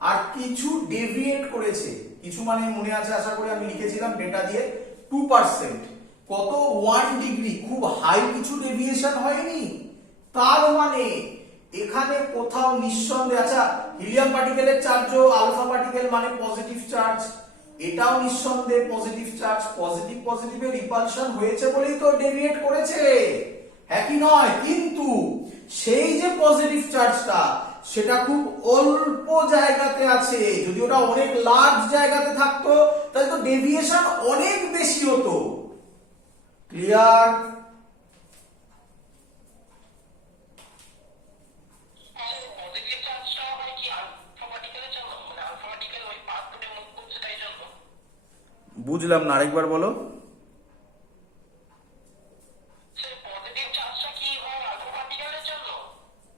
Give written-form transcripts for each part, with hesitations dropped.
আর কিছু ডেভিয়েট করেছে, কিছু মানে মনে আছে আশা করি আমি লিখেছিলাম ডেটা দিয়ে 2%, কত 1 ডিগ্রি, খুব হাই কিছু ডেভিয়েশন হয়নি। তার মানে এখানে কোথাও নিঃসন্দেহে, আচ্ছা হিলিয়াম পার্টিকেলের চার্জও আলফা পার্টিকেল মানে পজিটিভ চার্জ, এটাও নিঃসন্দেহে পজিটিভ চার্জ, পজিটিভ পজিটিভে রিপালশন হয়েছে বলেই তো ডেভিয়েট করেছে, হ্যাঁ কি নয়? কিন্তু সেই যে পজিটিভ চার্জটা সেটা খুব অল্প জায়গাতে আছে, যদি ওটা অনেক লার্জ জায়গাতে থাকতো তাহলে তো ডেভিয়েশন অনেক বেশি হতো। ক্লিয়ার? বুঝলাম না, আরেকবার বলো।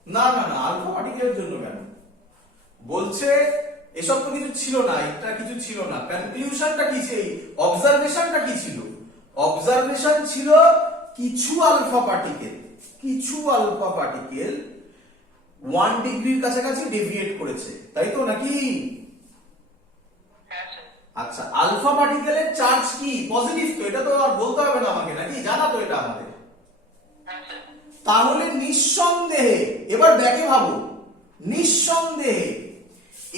না না না, আলফা পার্টিকেলের জন্য কেন? বলছে এসব তো কিছু ছিল না, এটা কিছু ছিল না। কনক্লুশনটা কি ছিল? অবজারভেশনটা কি ছিল? অবজারভেশন ছিল কিছু আলফা পার্টিকেল, কিছু আলফা পার্টিকেল 1 ডিগ্রির কাছাকাছি ডেভিয়েট করেছে, তাই তো নাকি? আচ্ছা, আলফা পার্টিকেলের চার্জ কি? পজিটিভ তো, এটা তো আর বলতে হবে না আমাকে, নাকি? জানা তো এটা আমাদের। তাহলে নিঃসন্দেহে, এবার ব্যাকে ভাবো, নিঃসন্দেহে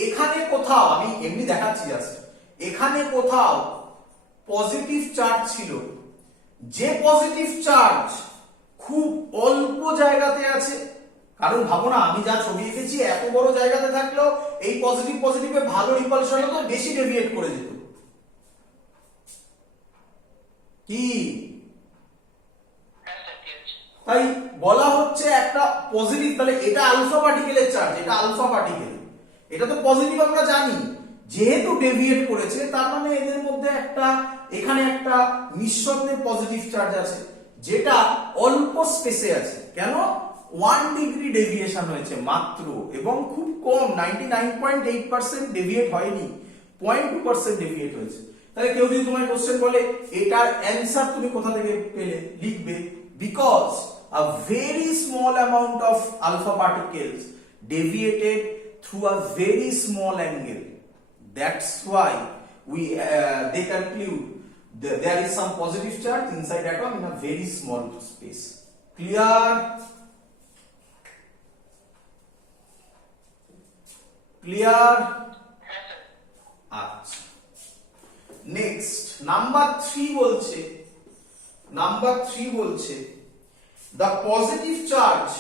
এখানে কোথাও, আমি এমনি দেখাচ্ছি জাস্ট, এখানে কোথাও পজিটিভ চার্জ ছিল, যে পজিটিভ চার্জ খুব অল্প জায়গাতে আছে। কারণ ভাবো না, আমি যা ছবি এঁকেছি এত বড় জায়গাতে থাকলেও এই পজিটিভ পজিটিভে ভালো রিপালশন হতো, বেশি ডেভিয়েট করে যেত। কি তাই বলা হচ্ছে একটা পজিটিভ, তাহলে এটা আলফা পার্টিকেলের চার্জ, এটা আলফা পার্টিকেল, এটা তো পজিটিভ আমরা জানি, যেহেতু ডেভিয়েট করেছে তার মানে এদের মধ্যে একটা, এখানে একটা নিঃসন্দেহে পজিটিভ চার্জ আছে, যেটা অল্প স্পেসে আছে। কেন? 1 ডিগ্রি ডেভিয়েশন হয়েছে মাত্র, এবং খুব কম, 99.8% ডেভিয়েট হয়নি, 0.2% ডেভিয়েট হয়েছে। তাহলে কেউ যদি তোমার কোশ্চেন বলে এটার অ্যান্সার তুমি কোথা থেকে পেলে, লিখবে because a very small amount of alpha particles deviated through a very small angle. That's why they conclude there is some positive charge inside atom in a very small space. Clear? Clear? আচ্ছা, next number 3 বলছে, number 3 বলছে the positive charge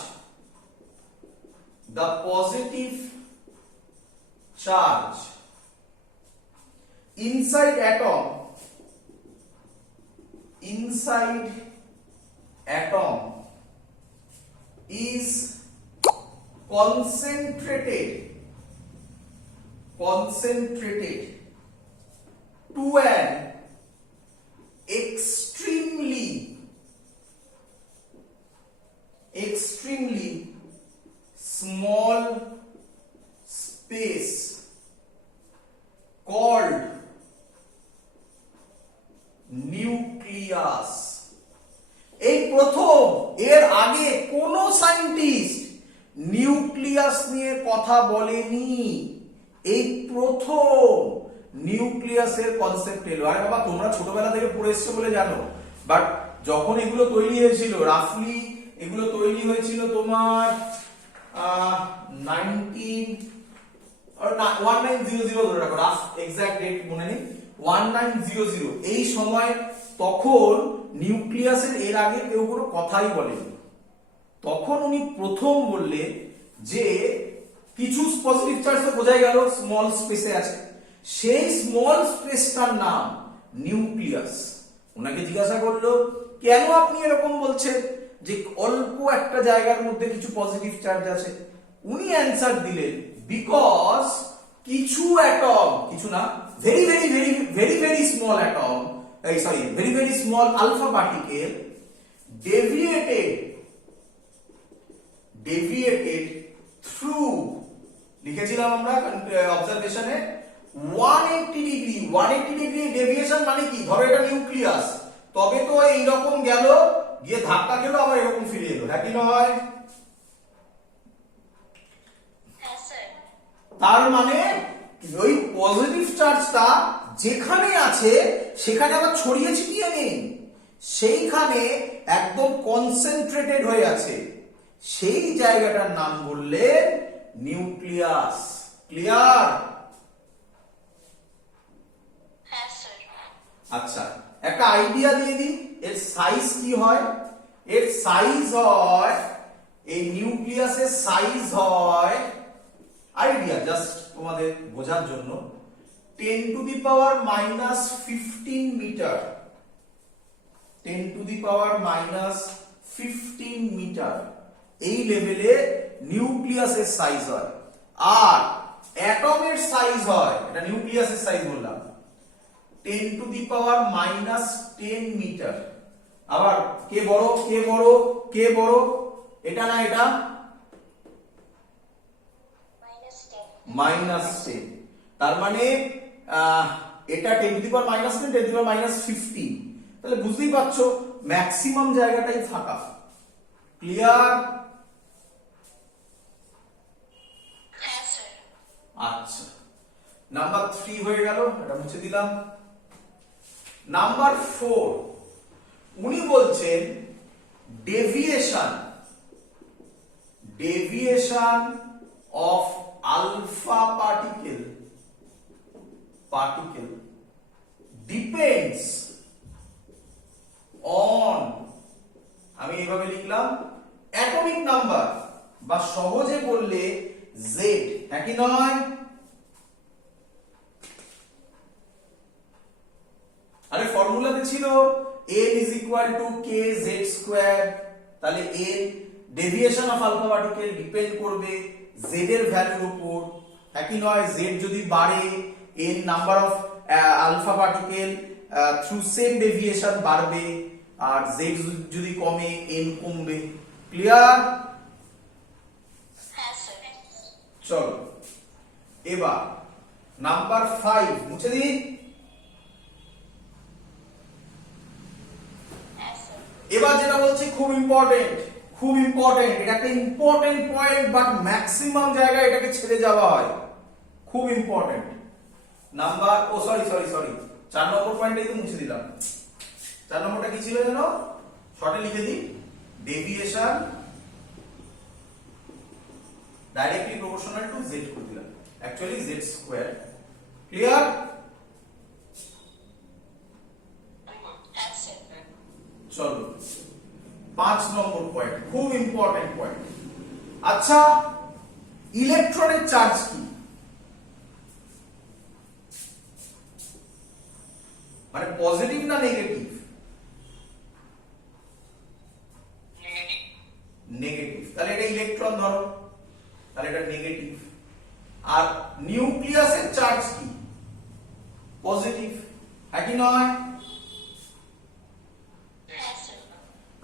inside atom is concentrated to an extremely small space called nucleus. এই প্রথম, এর আগে কোন scientist nucleus নিয়ে কথা বলেনি, এই প্রথম নিউক্লিয়াসের কনসেপ্ট এলো। আরে বাবা, তোমরা ছোটবেলা থেকে পড়ে এসছো বলে জানো, বাট যখন এগুলো তৈরি হয়েছিল, রাফলি এগুলো তৈরি হয়েছিল তোমার 1900 ধরে রাখো, রাফ এক্সাক্ট ডেট মনে নেই, 1900 এই সময়। তখন নিউক্লিয়াসের এর আগে কেউ কোনো কথাই বলেনি। তখন উনি প্রথম বললেন যে কিছু পজিটিভ চার্জ তো বোঝাই গেল স্মল স্পেসে আছে, সেই স্মল স্পেসটার নাম নিউক্লিয়াস। ওনাকে জিজ্ঞাসা করলো কেন আপনি এরকম বলছেন যে অল্প একটা জায়গার মধ্যে কিছু পজিটিভ চার্জ আছে? উনি অ্যান্সার দিলেন বিকজ কিছু অ্যাটম, কিছু না, very very very very very small atom, sorry, very very small alpha particle deviated through, লিখেছিলাম আমরা অবজারভেশনে 180 ডিগ্রি ডেভিয়েশন। মানে কি? ধরো এটা নিউক্লিয়াস, তবে তো এইরকম গেল, গিয়ে ধাক্কা খেলো, আবার এরকম ফিরে এলো, হ্যাঁ কি নয়? তার মানে ওই পজিটিভ চার্জটা যেখানে আছে সেখানে আবার ছড়িয়ে ছিটিয়ে নেই, সেইখানে একদম কনসেন্ট্রেটেড হয়ে আছে, সেই জায়গাটার নাম বললেন নিউক্লিয়াস। ক্লিয়ার? আচ্ছা, একটা আইডিয়া দিয়ে দিই, এর সাইজ কি হয়। এর সাইজ হয়, এই নিউক্লিয়াসের সাইজ হয়, আইডিয়া জাস্ট তোমাদের বোঝার জন্য, 10⁻⁻15 মিটার, 10⁻⁻15 মিটার এই লেভেলে নিউক্লিয়াসের সাইজ হয়। আর অ্যাটমের সাইজ হয়, এটা নিউক্লিয়াসের সাইজ বললাম, 10⁻⁻10 মিটার। আবার কে বড় কে বড় কে বড়, এটা না এটা -10, তার মানে এটা 10⁻⁻10 10⁻⁻15, তাহলে বুঝতেই পারছো ম্যাক্সিমাম জায়গাটাই ফাঁকা। ক্লিয়ার? আচ্ছা, নাম্বার 3 হয়ে গেল, এটা মুছে দিলাম। নাম্বার 4, উনি বলছেন deviation of alpha particle depends on, আমি এইভাবে লিখলাম, অ্যাটমিক নাম্বার, বা সহজে বললে জেড, হ্যাঁ কি নয়? আরে ফর্মুলাতে ছিল n is equal to k z square, তাহলে n deviation of alpha particle depend করবে z এর ভ্যালুর উপর, হ্যাঁ কি নয়? z যদি বাড়ে n number of alpha particle through same deviation বাড়বে, আর z যদি কমে n কমবে। ক্লিয়ার? চলো এবার নাম্বার 5 মুছে দিই। এবার যেটা বলছি খুব ইম্পর্টেন্ট, এটা একটা ইম্পর্টেন্ট পয়েন্ট, বাট ম্যাক্সিমাম জায়গায় এটাকে ছেড়ে যাওয়া হয়, খুব ইম্পর্টেন্ট। নাম্বার সরি 4 নম্বর পয়েন্টটাই তো মুছে দিলাম। 4 নম্বরটা কি ছিল জানো? শর্টে লিখে দিই, deviation directly proportional to z করে দিলাম, অ্যাকচুয়ালি z স্কয়ার। ক্লিয়ার? চলো 5 নম্বর পয়েন্ট, খুব ইম্পর্টেন্ট পয়েন্ট। আচ্ছা, ইলেকট্রনের চার্জ কি? মানে পজিটিভ না নেগেটিভ? নেগেটিভ। তাহলে এটা ইলেকট্রন ধরো, তাহলে এটা নেগেটিভ। আর নিউক্লিয়াসের চার্জ কি? পজিটিভ, হ্যাঁ কি নয়?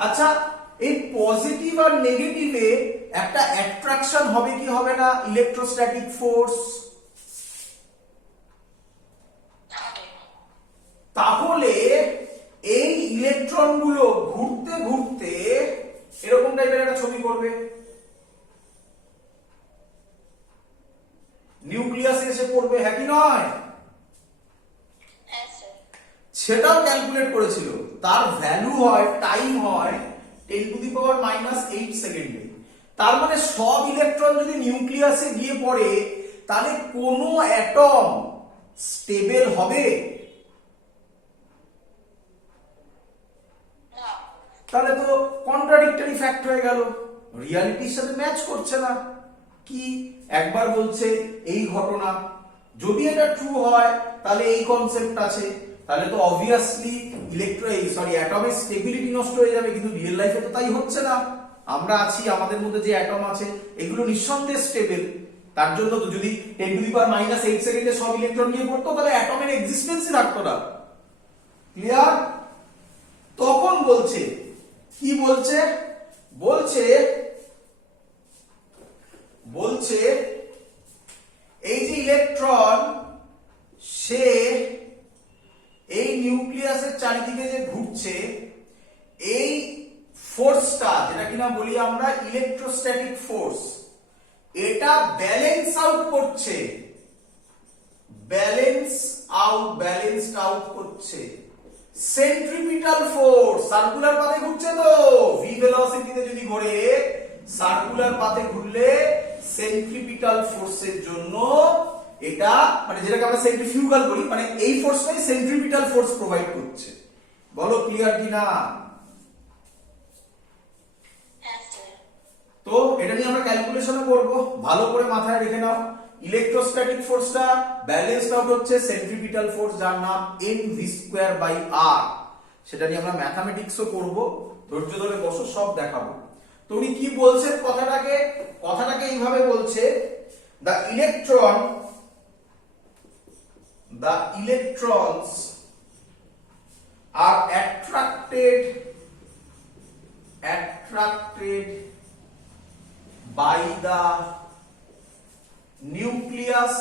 আচ্ছা, এই পজিটিভ আর নেগেটিভে একটা অ্যাট্রাকশন হবে কি হবে না? Electrostatic force. তাহলে এই ইলেকট্রনগুলো ঘুরতে ঘুরতে এরকম টাইপের একটা ছবি করবে, নিউক্লিয়াসে এসে পড়বে, হ্যাঁ কি নয়? সেটাও ক্যালকুলেট করেছিল, তার ভ্যালু হয়, টাইম হয় 10⁻⁻8 সেকেন্ডে। তার মানে সব ইলেকট্রন যদি নিউক্লিয়াসে গিয়ে পড়ে, তাহলে কোন অ্যাটম স্টেবল হবে? তাহলে তো কন্ট্রাডিক্টরি ফ্যাক্ট হয়ে গেল, রিয়ালিটির সাথে ম্যাচ করছে না। কি? একবার বলছে এই ঘটনা, যদি এটা ট্রু হয় তাহলে এই কনসেপ্ট আছে, তাহলে তো অবভিয়াসলি অ্যাটমের স্টেবিলিটি নষ্ট হয়ে যাবে, কিন্তু রিয়েল লাইফে তো তাই হচ্ছে না। আমরা আছি, আমাদের মধ্যে যে অ্যাটম আছে এগুলো নিঃসন্দেহে স্টেবল। তার জন্য তো যদি 10⁻⁸ সেকেন্ডে সব ইলেকট্রন নিয়ে পড়তো, তাহলে অ্যাটমের এক্সিস্টেন্সই থাকতো না। ক্লিয়ার? তখন বলছে কি? বলছে এই যে ইলেকট্রন, সে এই নিউক্লিয়াসের চারিদিকে যে ঘুরছে, এই ফোর্সটা, যেটা কিনা বলি আমরা ইলেকট্রোস্ট্যাটিক ফোর্স, এটা ব্যালেন্স আউট করছে ব্যালেন্সড আউট করছে সেন্ট্রিপিটাল ফোর্স। সার্কুলার পাথে ঘুরছে তো, ভি ভেলোসিটিতে যদি ঘোরে, সার্কুলার পাথে ঘুরলে সেন্ট্রিপিটাল ফোর্সের জন্য এটা, মানে যেটাকে আমরা সেন্ট্রিফিউগাল বলি, মানে এই ফোর্সটাই সেন্ট্রিপিটাল ফোর্স প্রোভাইড করছে। বলো ক্লিয়ার কিনা? তো এটা নিয়ে আমরা ক্যালকুলেশন করব, ভালো করে মাথায় রেখে নাও। ইলেকট্রোস্ট্যাটিক ফোর্সটা ব্যালেন্সড আউট হচ্ছে সেন্ট্রিপিটাল ফোর্স, যার নাম mv²/r। সেটা নিয়ে আমরা ম্যাথমেটিক্সও করব, ধৈর্য ধরে বসো, সব দেখাবো। তো উনি কি বলছেন কথাটাকে এইভাবে বলছে, the electrons are attracted by the nucleus,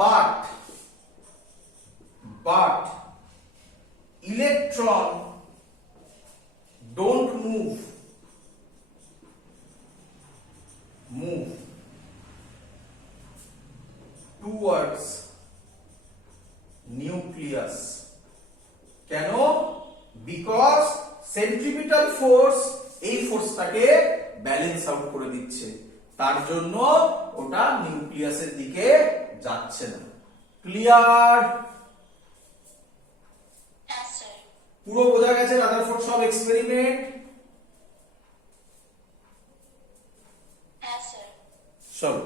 but electron don't move towards nucleus. কেন? বিকজ সেন্ট্রিপিটাল ফোর্স এই ফোর্সটাকে ব্যালেন্স আউট করে দিচ্ছে, তার জন্য ওটা নিউক্লিয়াসের দিকে যাচ্ছে না। ক্লিয়ার? পুরো বোঝা গেছে রাদারফোর্ড সব এক্সপেরিমেন্ট? চলো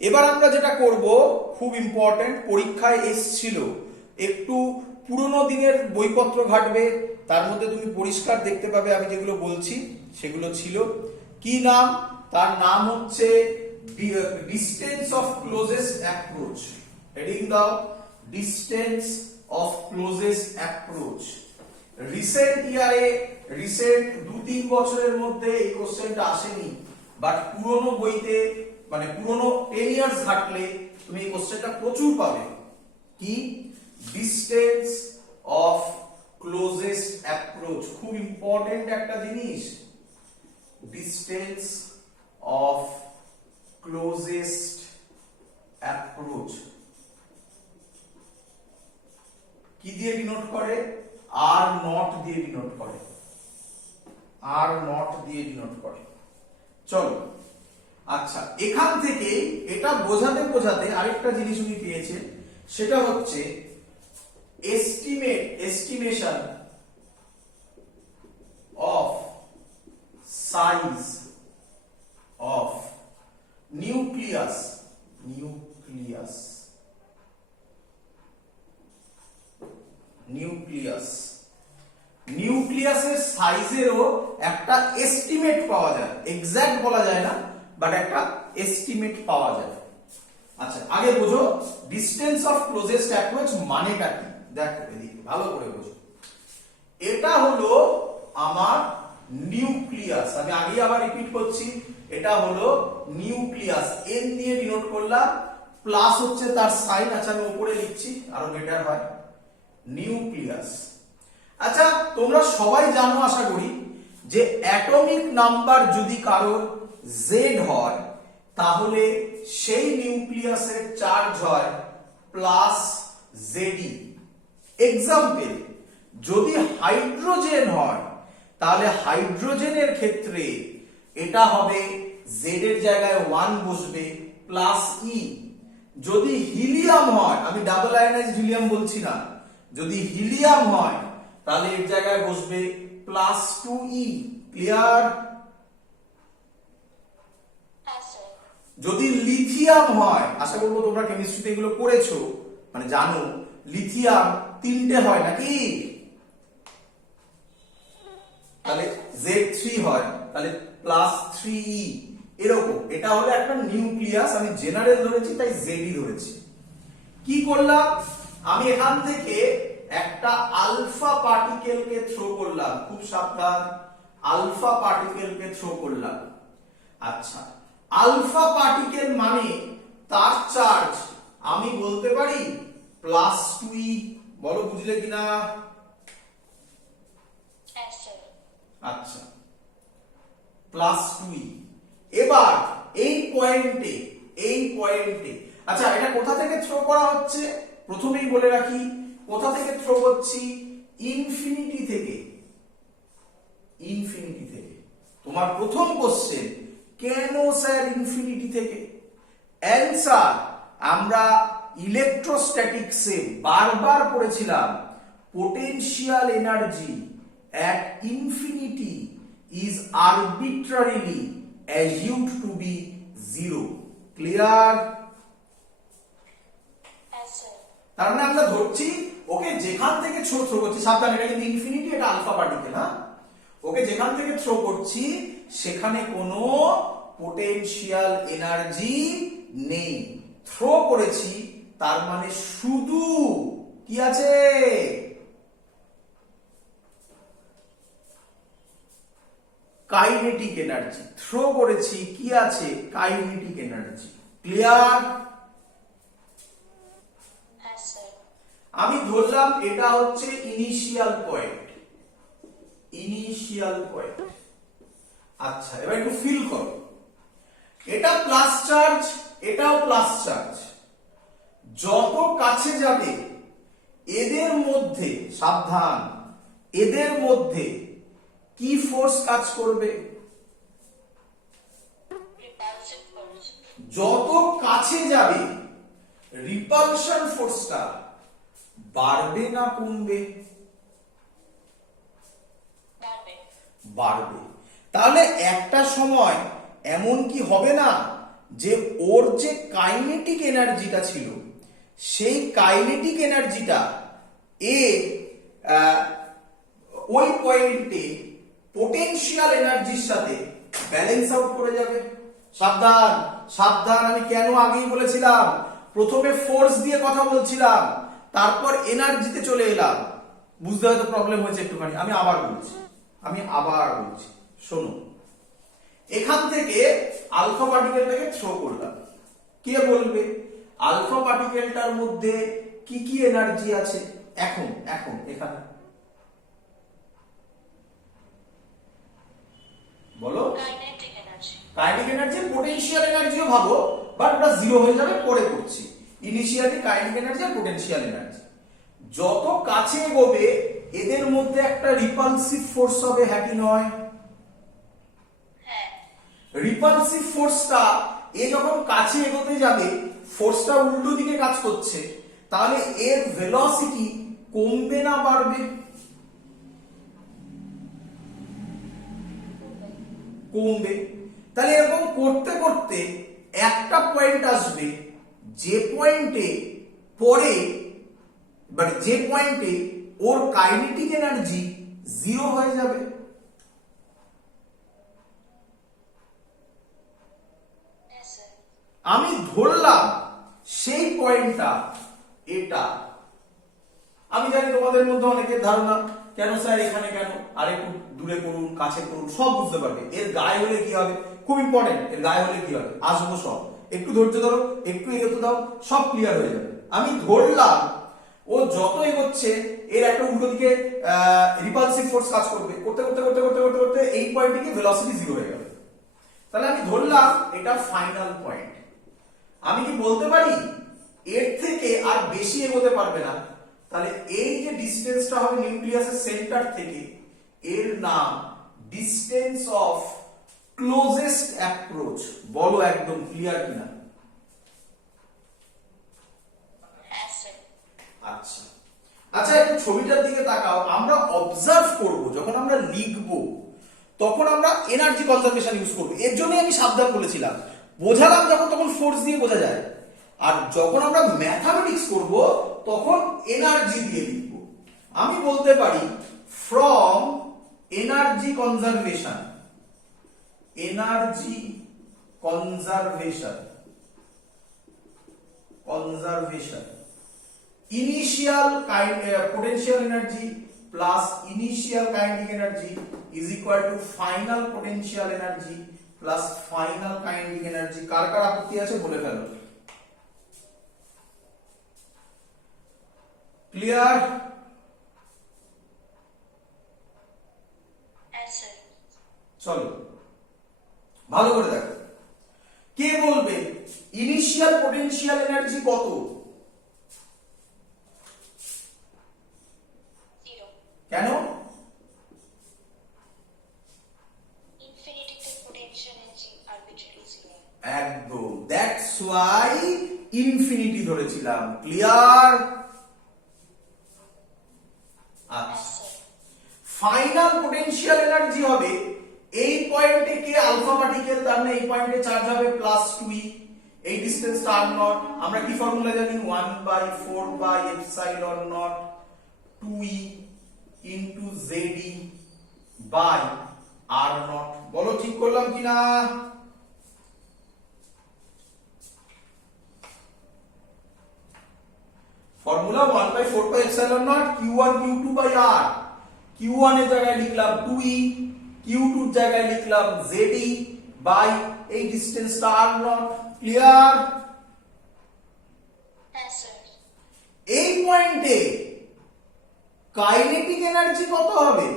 এবার আমরা যেটা করব, খুব ইম্পর্টেন্ট, পরীক্ষায় এসছিল, একটু পুরনো দিনের বইপত্র ঘাটবে, তার মধ্যে তুমি পরিষ্কার দেখতে পাবে আমি যেগুলো বলছি সেগুলো ছিল। কি নাম? তার নাম হচ্ছে distance of closest approach. Heading দাও, distance of closest approach. Recent 2-3 বছরের মধ্যে এই কোশ্চেনটা আসেনি, বাট পুরনো বইতে, মানে পুরনো 10 ইয়ার্স ঘাটলে তুমি এই কোশ্চেনটা প্রচুর পাবে। কি? ডিস্টেন্স অফ ক্লোজেস্ট অ্যাপ্রোচ, খুব ইম্পর্টেন্ট একটা জিনিস। ডিস্টেন্স অফ ক্লোজেস্ট অ্যাপ্রোচ কি দিয়ে ডিনোট করে? আর নট দিয়ে ডিনোট করে, আর নট দিয়ে ডিনোট করে। চলো আচ্ছা, এখান থেকে এটা বোঝাতে বোঝাতে আরেকটা জিনিস উনি পেয়েছেন, সেটা হচ্ছে estimation of size of nucleus নিউক্লিয়াসের সাইজেরও একটা এস্টিমেট পাওয়া যায়, এক্সাক্ট বলা যায় না, বাট একটা এস্টিমেট পাওয়া যায়। আচ্ছা আগে বোঝো ডিস্টেন্স অফ ক্লোজেস্ট অ্যাপ্রোচ মানেটা কি। দেখো এদিকে ভালো করে বোঝো, এটা হলো আমার নিউক্লিয়াস, আমি আগে আবার রিপিট করছি, এটা হলো নিউক্লিয়াস, এন দিয়ে ডিনোট করলাম, প্লাস হচ্ছে তার সাইন। আচ্ছা আমি উপরে লিখছি আরো বেটার হয়, নিউক্লিয়াস। আচ্ছা তোমরা সবাই জানো আশা করি যে অ্যাটমিক নাম্বার যদি কারো জেড হয়, তাহলে সেই নিউক্লিয়াসের চার্জ হয় প্লাস জেডি। এক্সাম্পল, যদি হাইড্রোজেন হয়, তাহলে হাইড্রোজেনের ক্ষেত্রে এটা হবে জেড এর জায়গায় 1 বসবে প্লাস ই। যদি হিলিয়াম হয়, আমি ডাবল আয়নাইজড হিলিয়াম বলছি না, যদি হিলিয়াম হয় তাহলে এর জায়গায় বসবে প্লাস 2e। ক্লিয়ার? যদি লিথিয়াম হয়, আশা করবো তোমরা কেমিস্ট্রিতে এগুলো করেছো, মানে জানো, লিথিয়াম 3টে হয় নাকি, তাহলে Z3 হয়, তাহলে প্লাস 3e। এরকম, এটা হলো একটা নিউক্লিয়াস, আমি জেনারেল ধরেছি তাই জেডি ধরেছি। কি করলাম? আমি এখান থেকে একটা আলফা পার্টিকেলকে থ্রো করলাম, খুব সাবধান, আলফা পার্টিকেলকে থ্রো করলাম। আচ্ছা আলফা পার্টিকেল মানে তার চার্জ আমি বলতে পারি প্লাস 2e। বলো বুঝলে কিনা? আচ্ছা প্লাস 2e। এবার এই পয়েন্টে আচ্ছা, এটা কোথা থেকে থ্রো করা হচ্ছে প্রথমেই বলে রাখি, কোথা থেকে থ্রো করছি? ইনফিনিটি থেকে। ইনফিনিটি থেকে। তোমার প্রথম কোশ্চেন, কেন স্যার ইনফিনিটি থেকে? অ্যান্সার আমরা ইলেকট্রোস্ট্যাটিক্সে বারবার পড়েছিলাম, potential energy at infinity is arbitrarily assumed to be zero. Clear? তার মানে আমরা ধরছি ওকে যেখান থেকে থ্রো করছি, সাবধান এটা কিন্তু ইনফিনিটি, এটা আলফা পার্টিকেল, হ্যাঁ, ওকে যেখান থেকে থ্রো করছি সেখানে কোনো পোটেনশিয়াল এনার্জি নেই, থ্রো করেছি তার মানে শুধু কি আছে? Kinetic energy. থ্রো করেছি কি আছে? Kinetic energy. ক্লিয়ার? আমি ধরলাম এটা হচ্ছে ইনিশিয়াল পয়েন্ট। Initial point. আচ্ছা, এবার একটু ফিল করো, এটা প্লাস চার্জ, এটাও প্লাস চার্জ। যত কাছে যাবে এদের মধ্যে, সাবধান, এদের মধ্যে কি ফোর্স কাজ করবে? যত কাছে যাবে রিপালশন ফোর্সটা বাড়বে না কমবে? বাড়বে। তাহলে একটা সময় এমন কি হবে না যে ওর যে কাইনেটিক এনার্জিটা ছিল সেই কাইনেটিক এনার্জিটা ওই পয়েন্টে পোটেনশিয়াল এনার্জির সাথে ব্যালেন্স আউট করে যাবে? সাবধান সাবধান, আমি কেন আগেই বলেছিলাম, প্রথমে ফোর্স দিয়ে কথা বলছিলাম, তারপর এনার্জিতে চলে এলাম। বুঝতে হয়তো প্রবলেম হয়েছে একটুখানি, আমি আবার বলছি, শোনো। এখান থেকে আলফা পার্টিকেলটাকে থ্রো করলাম, কে বলবে আলফা পার্টিকেলটার মধ্যে কি কি এনার্জি আছে? এখন এখানে বলো। কাইনেটিক এনার্জি, পোটেনশিয়াল এনার্জিও ভাবো, বাট ওটা জিরো হয়ে যাবে, পরে করছি। ইনিশিয়ালি কাইনেটিক এনার্জি আর পোটেনশিয়াল এনার্জি। যত কাছে এগোবে এদের মধ্যে একটা রিপালসিভ ফোর্স হবে, হ্যাঁ কি নয়? রিপালসিভ ফোর্সটা এ যখন কাছে এগোতে যাবে, ফোর্সটা উল্টো দিকে কাজ করছে, তাহলে এর ভেলোসিটি কমবে না বাড়বে? কমবে। তাহলে এরকম করতে করতে একটা পয়েন্ট আসবে যে পয়েন্টে ওর কাইনেটিক এনার্জি জিরো হয়ে যাবে। আমি ধরলাম সেই পয়েন্টটা এটা। আমি জানি তোমাদের মধ্যে অনেকের ধারণা, কেন স্যার এখানে কেন, আর একটু দূরে করুন, কাছে করুন, সব বুঝতে পারবে। এর গায়ে হলে কি হবে, খুব ইম্পর্টেন্ট, এর গায়ে হলে কি হবে, আসবো সব। একটু ধৈর্য ধরো, একটু এগোতে দাও, সব ক্লিয়ার হয়ে যাবে। আমি ধরলাম ও যত এগোচ্ছে এর একটা উল্টো দিকে রিপালসিভ ফোর্স কাজ করবে, করতে করতে করতে করতে করতে করতে এই পয়েন্টে গিয়ে ভেলোসিটি জিরো হয়ে গেল। তাহলে আমি ধরলাম এটা ফাইনাল পয়েন্ট। আমি কি বলতে পারি এর থেকে আর বেশি এগোতে পারবে না? তাহলে এই যে ডিসটেন্সটা হবে নিউক্লিয়াসের সেন্টার থেকে, এর নাম ডিসটেন্স অফ ক্লোজেস্ট অ্যাপ্রোচ। বলো একদম ক্লিয়ার কিনা? আচ্ছা আচ্ছা, একটু ছবিটার দিকে তাকাও। আমরা অবজার্ভ করব, যখন আমরা লিখব তখন আমরা এনার্জি কনজারভেশন ইউজ করব। এর জন্যই আমি সাবধান বলেছিলাম, বোঝালাম যখন তখন ফোর্স দিয়ে বোঝা যায়, আর যখন আমরা ম্যাথামেটিক্স করব তখন এনার্জি দিয়ে লিখব। আমি বলতে পারি from energy conservation, initial potential energy plus initial kinetic energy is equal to final potential energy plus final kinetic energy। কার কার আপত্তি আছে বলে ফেলো। ক্লিয়ার? চলো ভালো করে দেখো, কে বলবে ইনিশিয়াল পোটেনশিয়াল এনার্জি কত? কেন? একদম, দ্যাটস ওয়াই ইনফিনিটি ধরেছিলাম। ক্লিয়ার? আচ্ছা, ফাইনাল পোটেনশিয়াল এনার্জি হবে এই পয়েন্টে কে আলফা পার্টিকেল, তার মানে এই পয়েন্টে চার্জ হবে +2e, এই ডিসটেন্স r নট। আমরা কি ফর্মুলা জানি? 1/4πε0 2e into zE by r naught. বলো ঠিক করলাম কিনা? Formula 1/4πε0 q1 q2 by r। q1 এর জায়গায় লিখলাম 2e, q2 এর জায়গায় লিখলাম zE বাই এই ডিসটেন্সটা r নট। ক্লিয়ার? হ্যাঁ স্যার। এই পয়েন্টে কাইনেটিক এনার্জি কত হবে?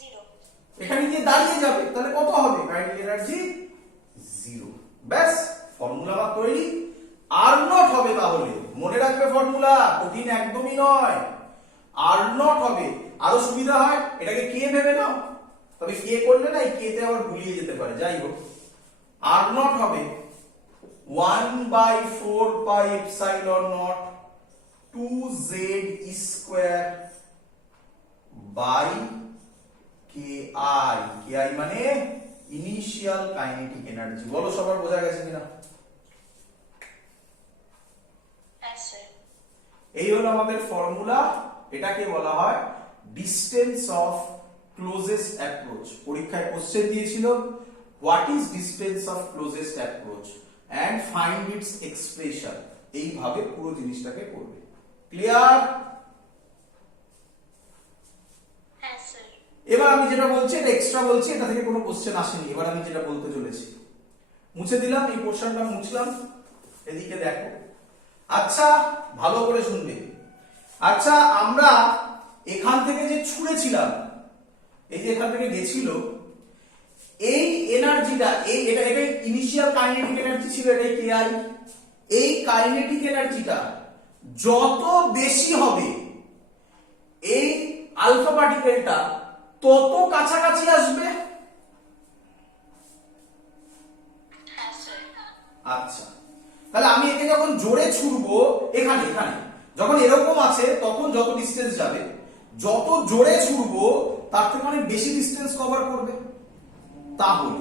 0। এখানে গিয়ে দাঁড়িয়ে যাবে, তাহলে কত হবে? Kinetic energy 0। ব্যাস, ফর্মুলা বা তৈরি। আর নট হবে, তাহলে মনে রাখবে ফর্মুলা, কঠিন একদমই নয়। আর নট হবে, আরো সুবিধা হয় এটাকে কে ভেবে নাও, তবে কে করলে না এই কে তে আবার ভুলিয়ে যেতে পারে। যাই হোক, আর নট হবে 1/4πε0 2z² বাই ki। ki মানে ইনিশিয়াল কাইনেটিক এনার্জি। বলো সবার বোঝা গেছে কিনা? হ্যাঁ স্যার। এই হলো আমাদের ফর্মুলা। এটাকে বলা হয় ডিসটেন্স অফ ক্লোজেস্ট অ্যাপ্রোচ। পরীক্ষায় কোশ্চেন দিয়েছিল what is distance of closest approach and find its expression. এইভাবে পুরো জিনিসটাকে করবে। ক্লিয়ার? হ্যাঁ স্যার। এবার আমি যেটা বলছি এটা এক্সট্রা বলছি, এটা থেকে কোনো কোশ্চেন আসেনি। এবার আমি যেটা বলতে চলেছি মুছে দিলাম, এই পোরশনটা মুছলাম। এদিকে দেখো। আচ্ছা, ভালো করে শুনবে। আচ্ছা, আমরা এখান থেকে যে ছুঁড়েছিলাম, এই যে এখান থেকে গেছিল, এই এনার্জিটা, এটা ইনিশিয়াল কাইনেটিক এনার্জি ছিল, এটাই ki। এই কাইনেটিক এনার্জিটা যত বেশি হবে, এই আলফা পার্টিকেলটা তত কাছাকাছি আসবে। হ্যাঁ স্যার। আচ্ছা, তাহলে আমি একে যখন জোরে ছুড়বো, এখানে এখানে যখন এরকম আছে, তখন যত ডিসটেন্স যাবে, যত জোরে ছুড়বো তার থেকে অনেক বেশি ডিসটেন্স কভার করবে। তাহলে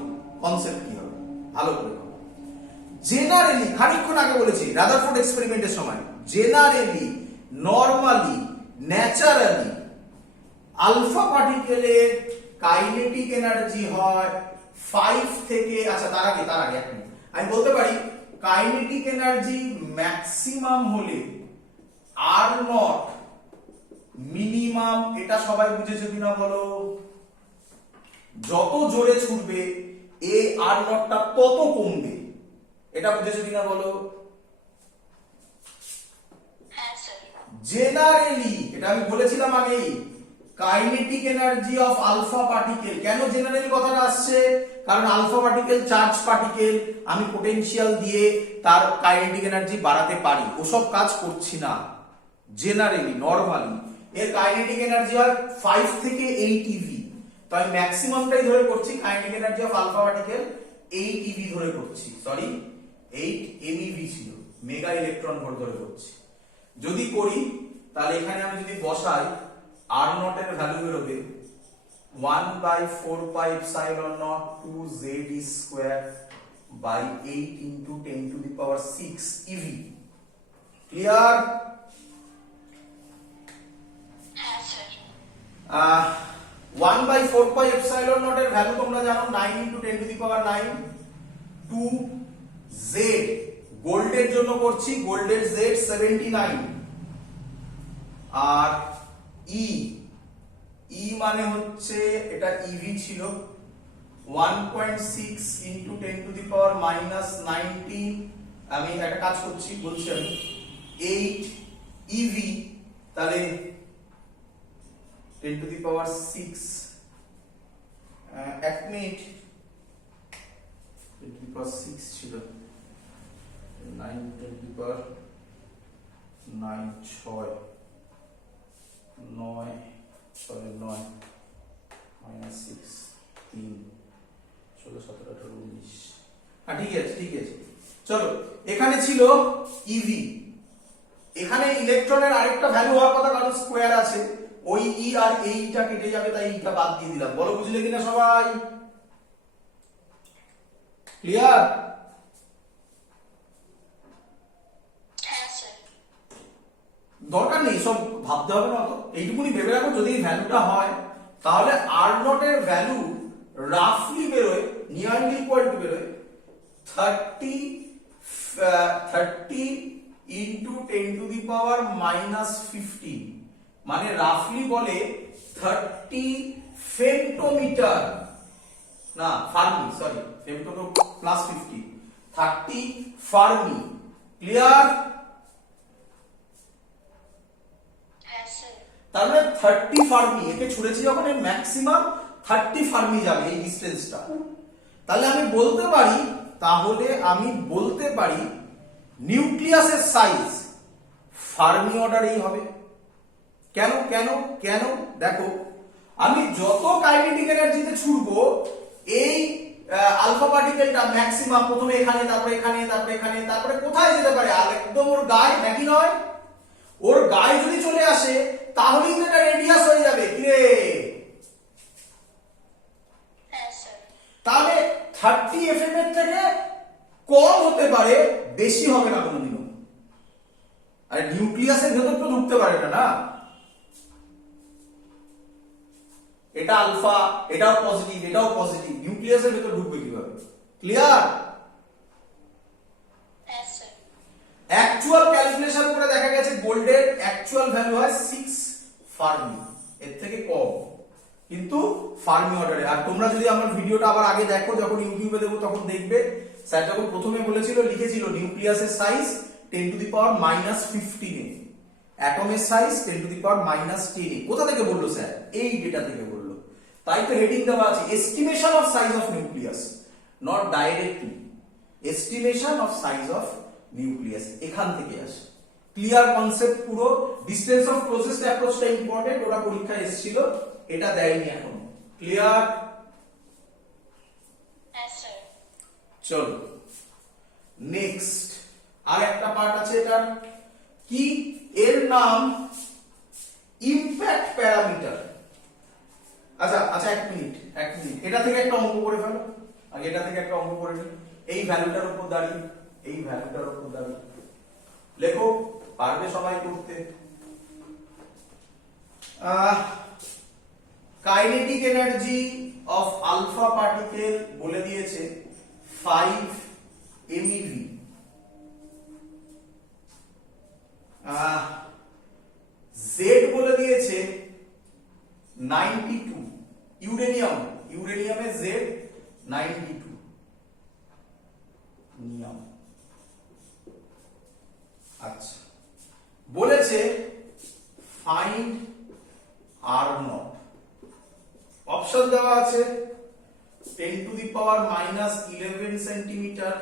কনসেপ্ট কি হবে? ভালো করে ভাবো। জেনারেলি, খানিকক্ষণ আগে বলেছি রাদারফোর্ড এক্সপেরিমেন্টের সময়, জেনারেলি, নরমালি, ন্যাচারালি আলফা পার্টিকেলের কাইনেটিক এনার্জি হয় 5 থেকে, আচ্ছা তার আগে এক মিনিট, আমি বলতে পারি কাইনেটিক এনার্জি ম্যাক্সিমাম হলে আর নট, মিনিমাম, এটা সবাই বুঝেছো কিনা বলো? যত জোরে ছুটবে এ আর নটটা তত কমবে। এটা বুঝেছো কিনা বলো? হ্যাঁ স্যার। জেনারেলি, এটা আমি বলেছিলাম আগেই, kinetic energy of alpha particle. কেন জেনারেলি কথাটা আসছে? কারণ আলফা পার্টিকেল চার্জ পার্টিকেল, আমি পোটেনশিয়াল দিয়ে তার কাইনেটিক এনার্জি বাড়াতে পারি, ওসব কাজ করছি না। জেনারেলি, নরমালি এর কাইনেটিক এনার্জি হয় 5 থেকে 8 eV। তো আমি ম্যাক্সিমামটাই ধরে করছি, kinetic energy of alpha particle 8 eV ধরে করছি, সরি 8 MeV ছিল, মেগা ইলেকট্রন ভোল্ট ধরে করছি। যদি করি তাহলে এখানে আমি যদি বসাই, আর নট এর ভ্যালু বেরোবে 1/4πε0 2z² by 8 into 10⁶ eV। Clear? হ্যাঁ স্যার। 1/4πε0 এর ভ্যালু তোমরা জানো 9 ইনটু 10⁹ 2z। গোল্ডের জন্য করছি, গোল্ডের z 79, আর ই মানে হচ্ছে, এটা ইভি ছিল 1.6 ইনটু 10⁻⁻19। আমি একটা কাজ করছি, বলছি আমি 8 ইভি, তাহলে 10⁶, 1 মিনিট, 10 to the power 6 ছিল, 9 10 to the power 9 6 9 sorry 9 minus 6 3 16 17 18 19। হ্যাঁ ঠিক আছে ঠিক আছে। চলো এখানে ছিল ইভি, এখানে ইলেকট্রনের আরেকটা ভ্যালু হওয়ার কথা কারণ স্কোয়ার আছে, ওই ই আর এইটা কেটে যাবে তাই এইটা বাদ দিয়ে দিলাম। বলো বুঝলে কিনা সবাই? ক্লিয়ার? হ্যাঁ স্যার। দরকার নেই সব ভাবতে হবে না তো, এইটুকুনি ভেবে রাখো যদি এই ভ্যালুটা হয় তাহলে আর নট এর ভ্যালু রাফলি বেরোয়, নিয়ারলি ইকুয়াল টু বেরোয় 30 into 10 to the power minus 15, মানে রাফলি বলে 30 ফেমটোমিটার, না ফার্মি, সরি ফেমটো তো প্লাস 50, 30 ফার্মি। ক্লিয়ার? হ্যাঁ স্যার। তার মানে 30 ফার্মি, একে ছুড়েছি যখন এর ম্যাক্সিমাম 30 ফার্মি যাবে এই ডিসটেন্সটা। তাহলে আমি বলতে পারি নিউক্লিয়াসের সাইজ ফার্মি অর্ডারেই হবে। কেন কেন কেন? দেখো আমি যত কাইনেটিক এনার্জিতে ছুড়বো এই আলফা পার্টিকেলটা ম্যাক্সিমাম প্রথমে এখানে, তারপরে এখানে, তারপরে এখানে, তারপরে কোথায় যেতে পারে? আর একদম ওর গায়ে, নাকি নয়? ওর গায়ে যদি চলে আসে তাহলেই তো এটা রেডিয়াস হয়ে যাবে। কি রে? হ্যাঁ স্যার। তাহলে 30 এফএম এর থেকে কম হতে পারে, বেশি হবে না কোনোদিনও। আরে নিউক্লিয়াসের ভেতর তো ঢুকতে পারে না, না? এটা আলফা, এটাও পজিটিভ, এটাও পজিটিভ, নিউক্লিয়াসের ভেতর ঢুকবে কিভাবে? ক্লিয়ার? হ্যাঁ স্যার। অ্যাকচুয়াল ক্যালকুলেশন করে দেখা গেছে গোল্ডের অ্যাকচুয়াল ভ্যালু হয় 6 ফার্মি, এর থেকে কম, কিন্তু ফার্মি অর্ডারে। আর তোমরা যদি আমার ভিডিওটা আবার আগে দেখো, যখন ইউটিউবে দেবো তখন দেখবে স্যার যখন প্রথমে বলেছিল লিখেছিল নিউক্লিয়াসের size 10 to the power minus 15 এ, অ্যাটমের size 10 to the power minus 10 এ। কোথা থেকে বললো স্যার? এই ডেটা থেকে বললো। তাই তো হেডিং দেওয়া আছে estimation of size of nucleus, not directly estimation of size of nucleus, এখান থেকে আসে। ক্লিয়ার কনসেপ্ট পুরো? ডিসটেন্স অফ ক্লোজেস্ট অ্যাপ্রোচটা ইম্পর্টেন্ট, ওটা পরীক্ষায় এসেছিল, এটা দেয়নি এখন। ক্লিয়ার? হ্যাঁ স্যার। চলো নেক্সট আর একটা পার্ট আছে, এটার কি? এর নাম ইমপ্যাক্ট প্যারামিটার। আচ্ছা আচ্ছা, এক মিনিট, এটা থেকে একটা অঙ্ক করে ফেলো আগে, এটা থেকে একটা অঙ্ক করে নিই। এই ভ্যালুটার উপর দাঁড়িয়ে, এই ভ্যালুটার উপর দাঁড়িয়ে লেখো, পারবে সবাই করতে। Kinetic energy of alpha particle বলে দিয়েছে 5 MeV, জেড বলে দিয়েছে 92, ইউরেনিয়ামের জেড 92, নিয়ম। আচ্ছা, বলেছে ফাইন্ড আর নট। অপশন দেওয়া আছে 10 to the power minus 11 centimetre,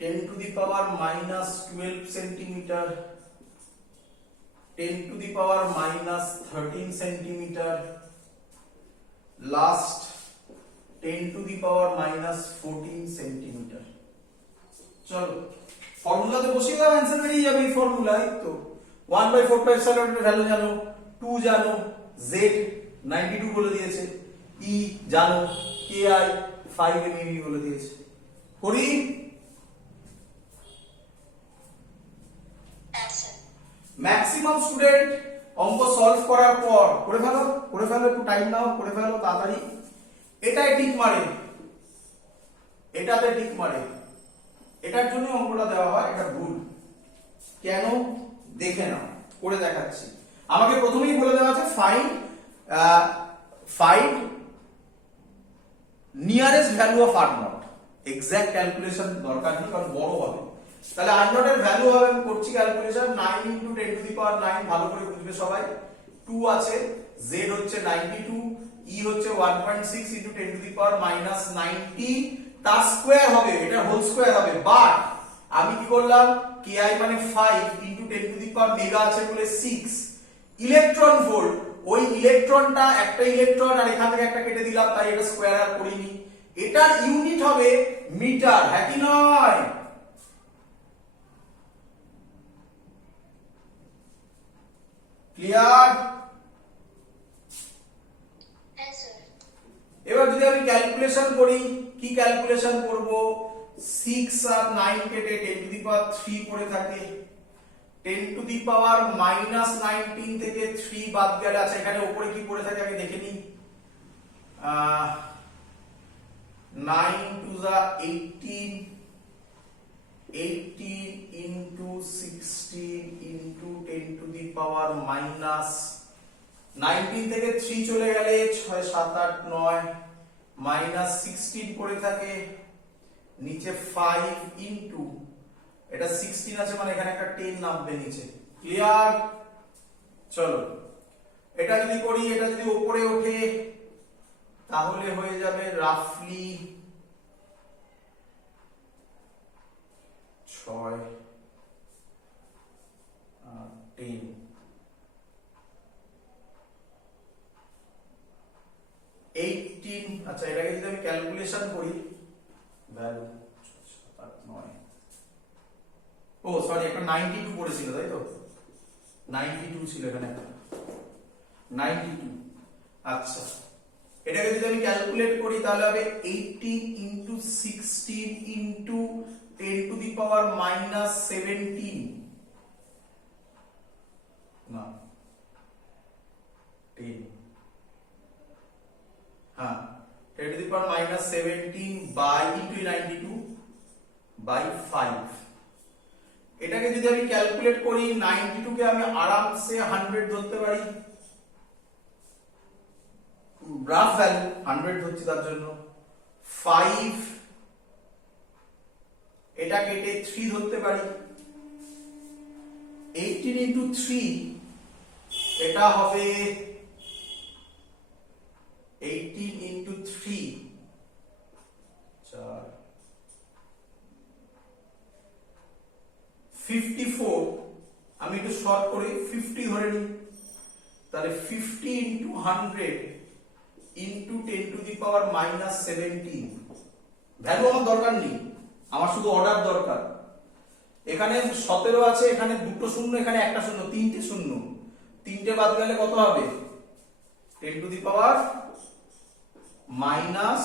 10 to the power minus 12 centimetre, 10 to the power minus 13 centimetre, last 10 to the power minus 14 centimetre. চলো ফর্মুলাতে বসিয়ে দাও, অ্যান্সার বেরিয়ে যাবে এই ফর্মুলায়। তো 1/4 এর ভ্যালু জানো, 2 জানো, z 92 বলে দিয়েছে, e জানো, ki 5 MeV বলে দিয়েছে। করি? হ্যাঁ স্যার। ম্যাক্সিমাম স্টুডেন্ট অঙ্ক সলভ করার পর করে ফেলো, একটু টাইম নাও, করে ফেলো তাড়াতাড়ি। এটাই টিক মারে, এটাতে টিক মারে, এটার জন্য অঙ্কটা দেওয়া হয়, এটা ভুল। কেন দেখে নাও, করে দেখাচ্ছি। আমাকে প্রথমেই বলে দেওয়া আছে find nearest value of are not. Exact calculation দরকার নেই কারণ বড় হবে। তাহলে আর নট এর ভ্যালু হবে, আমি করছি ক্যালকুলেশন 9 ইনটু 10 টু দি পাওয়ার 9, ভালো করে বুঝবে সবাই। 2 আছে, z হচ্ছে 92, e হচ্ছে 1.6 into 10 to the power minus 90, তার স্কোয়ার হবে, এটা হোল স্কোয়ার হবে। বাট আমি কি করলাম, ki মানে 5 into 10 to the power mega আছে বলে 6 ইলেকট্রন ভোল্ট। ওই ইলেকট্রনটা, একটা ইলেকট্রন আর এখান থেকে একটা কেটে দিলাম, তাই এটা স্কোয়ার আর করিনি। এটার ইউনিট হবে মিটার, হ্যাঁ কি নয়? ক্লিয়ার? হ্যাঁ স্যার। এবার যদি আমি ক্যালকুলেশন করি, কি ক্যালকুলেশন করব, 6 আর 9 কেটে 10 টু দি পাওয়ার 3 পড়ে থাকে, 10 টু দি পাওয়ার মাইনাস 19 থেকে 3 বাদ গেলে, আচ্ছা এখানে উপরে কি পড়ে থাকে আগে দেখে নিই, 9 to the 18, 18 into 16 into 10 to the power minus 19 থেকে 3 চলে গেলে 6 7 8 9 মাইনাস 16 পড়ে থাকে, নিচে 5 ইনটু, এটা 16 আছে মানে এখানে একটা 10 নামবে নিচে। ক্লিয়ার? চলো এটা যদি করি, এটা যদি উপরে ওঠে তাহলে হয়ে যাবে রাফলি 6 আর 10, 18। আচ্ছা এটাকে যদি আমি ক্যালকুলেশন করি, ভ্যালু 7 8 9, ও সরি একটা 92 পড়েছিল তাই তো, 92 ছিল এখানে একটা 92। আচ্ছা এটাকে যদি আমি ক্যালকুলেট করি তাহলে হবে 18 into 16 into 10 to the power minus 17, না 10, হ্যাঁ 10 to the power minus 17 by into 92 by 5। এটাকে যদি আমি ক্যালকুলেট করি, 92 কে আমি আরামসে 100 ধরতে পারি, রাফ ভ্যালু 100 ধরছি তার জন্য। 5 এটা কেটে 3 ধরতে পারি, 18 ইনটু 3 এটা হবে 18 ইনটু 3 4 54, আমি একটু শর্ট করে 50 ধরে নিই, তাহলে 50 into 100 into 10 to the power minus 17। Value আমার দরকার নেই, আমার শুধু অর্ডার দরকার। এখানে 17 আছে, এখানে দুটো শূন্য, এখানে একটা শূন্য, তিনটে শূন্য, তিনটে বাদ গেলে কত হবে, 10 টু দি পাওয়ার মাইনাস